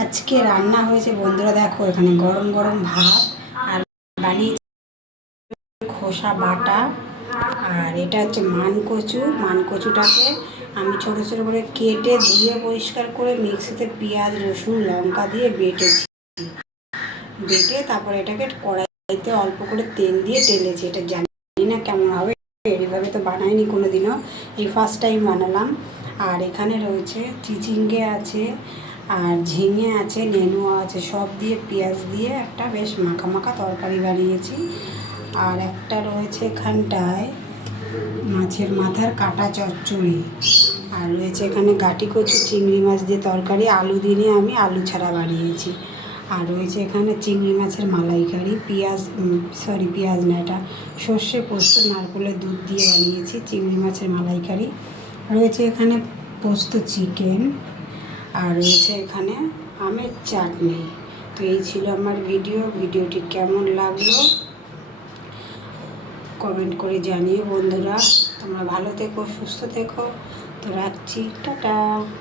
আজকে রান্না হয়েছে বন্ধুরা, দেখো এখানে গরম গরম ভাত আর বানিয়েছি খোসা বাটা। আর এটা হচ্ছে মানকচুটাকে আমি ছোটো ছোটো করে কেটে ধুয়ে পরিষ্কার করে মিক্সিতে পেঁয়াজ রসুন লঙ্কা দিয়ে বেটে তারপরে এটাকে কড়াইতে অল্প করে তেল দিয়ে ঢেলেছি। এটা জানি না কেমন হবে, এইভাবে তো বানাইনি কোনো দিনও, এই ফার্স্ট টাইম বানালাম। আর এখানে রয়েছে চিচিঙ্গে আছে আর ঝিঙে আছে, নেনুয়া আছে, সব দিয়ে পেঁয়াজ দিয়ে একটা বেশ মাখা মাখা তরকারি বানিয়েছি। আর একটা রয়েছে এখানটায় মাছের মাথার কাটা চচ্চড়ি। আর রয়েছে এখানে গাটি কচু চিংড়ি মাছ দিয়ে তরকারি, আলু দিয়ে আমি আলু ছাড়া বানিয়েছি। আর রয়েছে এখানে চিংড়ি মাছের মালাইকারি, পেঁয়াজ না, এটা সর্ষে পোস্ত নারকেলের দুধ দিয়ে বানিয়েছি চিংড়ি মাছের মালাইকারি। রয়েছে এখানে পোস্ত চিকেন, আর রয়েছে এখানে আমের চাটনি। তো এই ছিল আমার ভিডিওটি কেমন লাগলো কমেন্ট করে জানিয়ে বন্ধুরা। তোমরা ভালো থেকো, সুস্থ থেকো। তো রাখছি, টাটা।